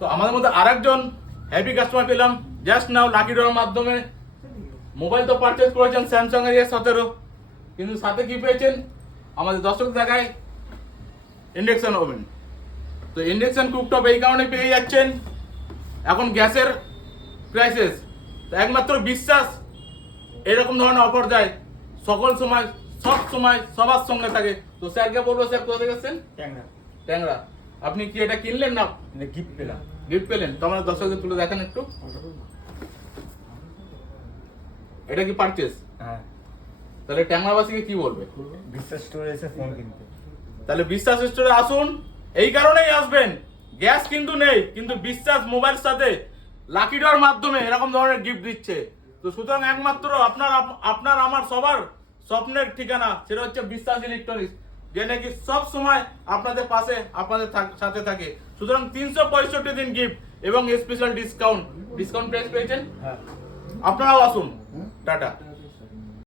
তো আমাদের মধ্যে আরেকজন হ্যাপি কাস্টমার পেলাম জাস্ট নাও লাকি ড্রর মাধ্যমে। মোবাইল তো পারচেজ করেছেন স্যামসাং এর A17, কিন্তু সাথে কি পেয়েছেন আমাদের দর্শক দেখায় ইন্ডাকশন ওভেন। তো ইন্ডাকশন কুকটপ এই কারণে পেয়ে যাচ্ছেন, এখন গ্যাসের ক্রাইসিস, তো একমাত্র বিশ্বাস এরকম ধরনের অফার দেয় সকল সময়, সব সময় সবার সঙ্গে থাকে। তো স্যারকে বলবো, স্যার কোথা থেকে এসেছেন? ট্যাংরা। আপনি কি এটা কিনলেন না গিফট পেলাম? গিফট পেলেন? তো আমরা দর্শকদের তুলে দেখেন একটু, এটা কি পারচেজ? হ্যাঁ। তাহলে ট্যাংরাবাসীকে কি বলবে? বিশ্বাস স্টোরে এসে ফোন কিনতে। তাহলে বিশ্বাস স্টোরে আসুন, এই কারণেই আসবেন, গ্যাস কিন্তু নেই, কিন্তু বিশ্বাস মোবাইল সাথে লাকি ড্রর মাধ্যমে এরকম ধরনের গিফট দিচ্ছে। তো সুতরাং একমাত্র আপনার আমার সবার স্বপ্নের ঠিকানা, সেটা হচ্ছে বিশ্বাস ইলেকট্রনিক্স, যে নাকি সব সময় আপনাদের পাশে আপনাদের সাথে থাকে। সুতরাং 365 দিন গিফট এবং স্পেশাল ডিসকাউন্ট প্রাইস পেয়েছেন। হ্যাঁ। আপনারাও আসুন। টাটা।